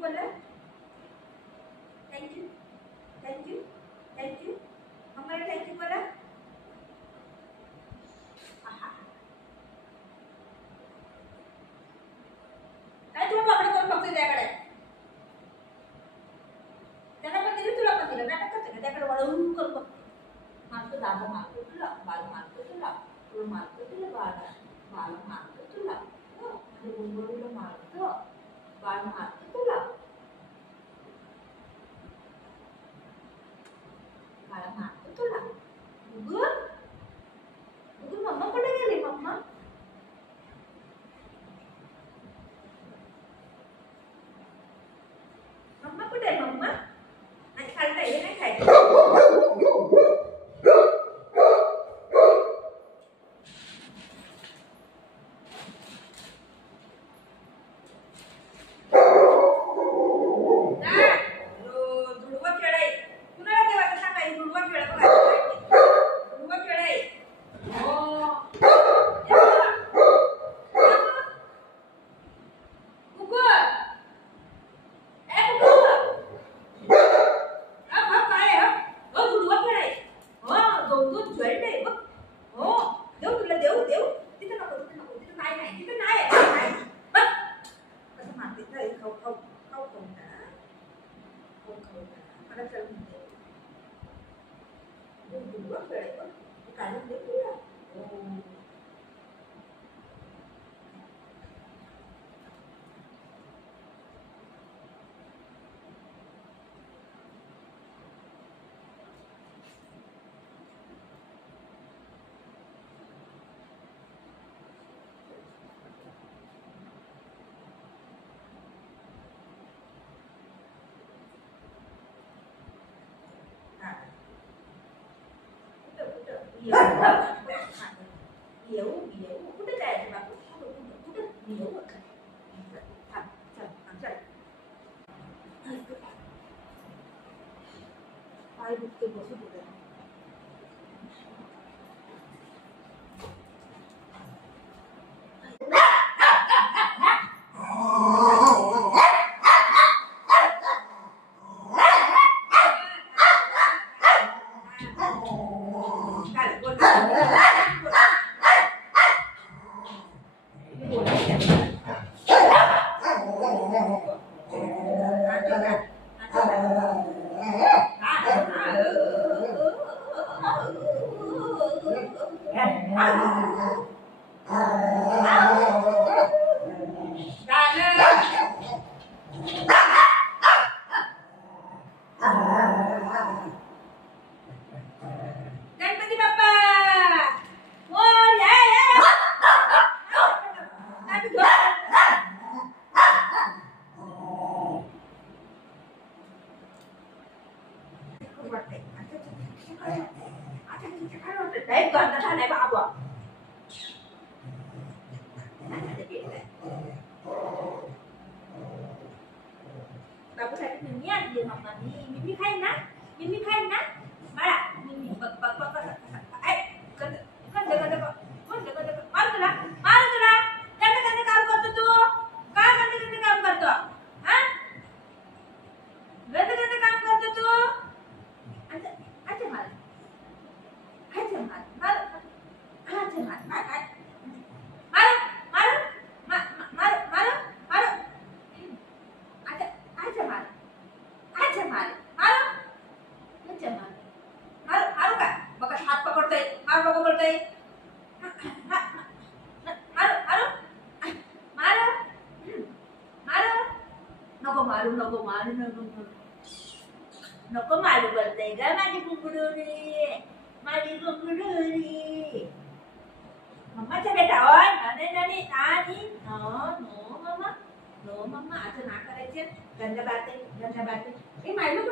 बोला thank you thank you thank you मम्माला thank you बोला काय तुला बाबडे करून बघते त्याकडे त्याला पण दिली तुला पण दिलं नाटक करते का त्याकडे वळवून करून बघते मारतो दादा मारतो तुला बाल मारतो तुला तुला मारतो तुला बाल मारतो तुला माझ्या गुंगरूला मारतो बाल मारतो तुला बाळा मारतो तुला गुगू गुगू मम्मा कुठे गेली मम्मा मम्मा कुठे आहे मम्मा नाही खालता हे नाही खायचं येऊ कुठे जायचं बापू कुठे येऊ पाय दुखते बसू कुठे बाबूसाठी मिमी आणली मम्मानी मिमी खाईन ना बाळा मिमी बघ बघ बघ मारू तुला गंद काम करतो तू काय गंद काम करतो हा गंद काम करतो तू अच्छा मार नको मारू बोलतय ग माझी गुंगडुरी मम्माचा बेटा ओय नानी नो मम्मा असं ना करायचे गंद बाते हे मायलू